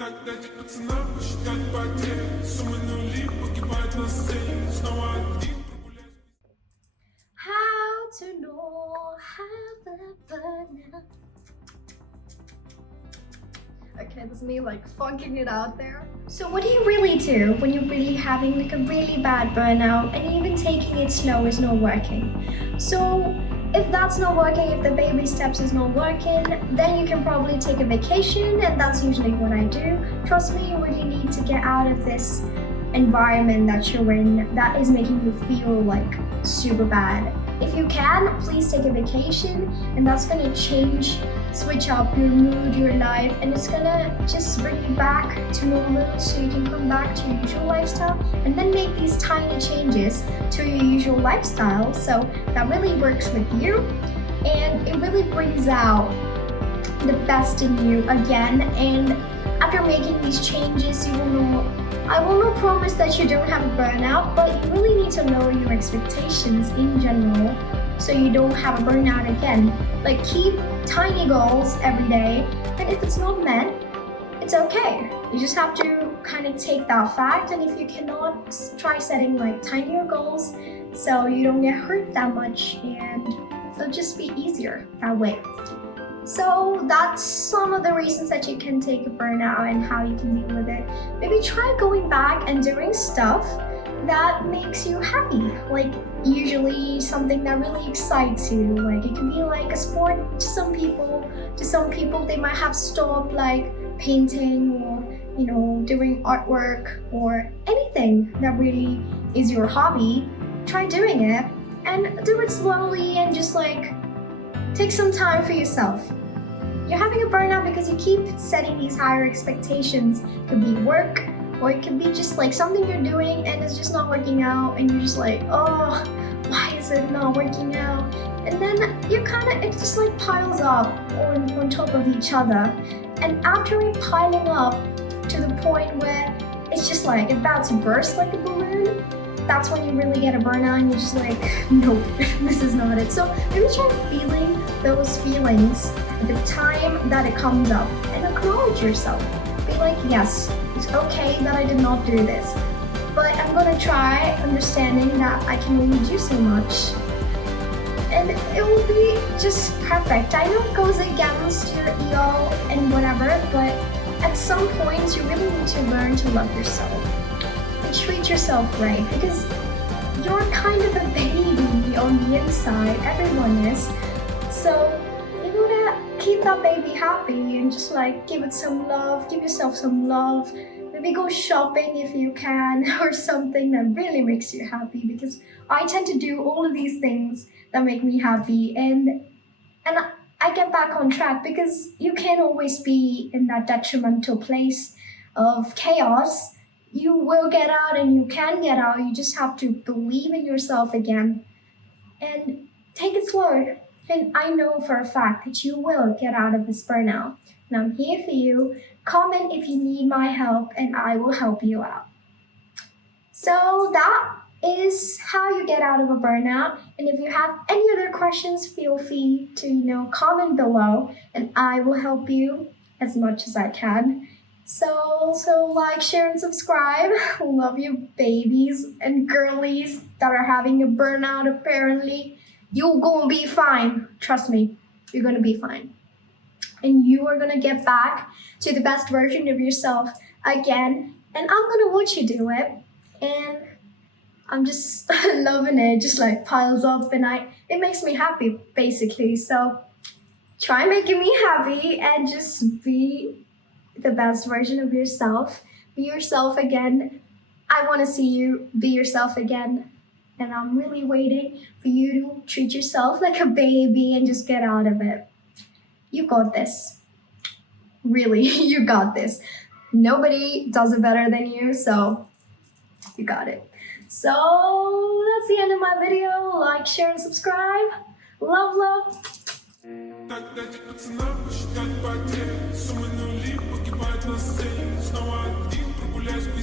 Тогда пацана посчитать потери. Суммы нули погибает на сцене. Снова один прогуляюсь. How to know how to burn. Okay, that's me like funking it out there. So what do you really do when you're really having like a really bad burnout and even taking it slow is not working? So if that's not working, if the baby steps is not working, then you can probably take a vacation, and that's usually what I do. Trust me, you really need to get out of this environment that you're in that is making you feel like super bad. If you can, please take a vacation, and that's gonna switch up your mood, your life, and it's gonna just bring you back to normal so you can come back to your usual lifestyle and then make these tiny changes to your usual lifestyle. So that really works with you, and it really brings out the best in you again. And after making these changes, you will know, I will not promise that you don't have a burnout, but you really need to lower your expectations in general so you don't have a burnout again. Like, keep tiny goals every day, and if it's not met, it's okay. You just have to kind of take that fact, and if you cannot, try setting like tinier goals so you don't get hurt that much, and it'll just be easier that way. So that's some of the reasons that you can take a burnout and how you can deal with it. Maybe try going back and doing stuff that makes you happy, like usually something that really excites you. Like, it can be like a sport to some people. To some people, they might have stopped like painting or doing artwork or anything that really is your hobby. Try doing it and do it slowly, and just like take some time for yourself. You're having a burnout because you keep setting these higher expectations. It could be work, or it can be just like something you're doing and it's just not working out, and you're just like, oh, why is it not working out? And then it just like piles up on top of each other. And after it piling up to the point where it's just like about to burst like a balloon, that's when you really get a burnout, and you're just like, nope, this is not it. So maybe try feeling those feelings at the time that it comes up and acknowledge yourself. Be like, yes, it's okay that I did not do this, but I'm gonna try understanding that I can only do so much, and it will be just perfect. I know it goes against your ego and whatever, but at some point you really need to learn to love yourself. Treat yourself right, because you're kind of a baby on the inside. Everyone is. So you gotta keep that baby happy and just like give it some love, give yourself some love. Maybe go shopping if you can, or something that really makes you happy, because I tend to do all of these things that make me happy, and I get back on track, because you can't always be in that detrimental place of chaos. You will get out, and you can get out. You just have to believe in yourself again and take it slow. And I know for a fact that you will get out of this burnout. And I'm here for you. Comment if you need my help, and I will help you out. So that is how you get out of a burnout. And if you have any other questions, feel free to comment below, and I will help you as much as I can. So like, share, and subscribe. Love you, babies and girlies that are having a burnout. Apparently, you're gonna be fine. Trust me, you're gonna be fine. And you are gonna get back to the best version of yourself again. And I'm gonna watch you do it. And I'm just loving it. Just like piles up, and it makes me happy, basically. So try making me happy and just be the best version of yourself. Be yourself again. I want to see you be yourself again, and I'm really waiting for you to treat yourself like a baby and just get out of it. You got this. Really, you got this. Nobody does it better than you, so you got it. So that's the end of my video. Like, share, and subscribe. Love, love. Тогда пацана посчитать потери. Суммы нули погибает на сцене. Снова один прогуляюсь без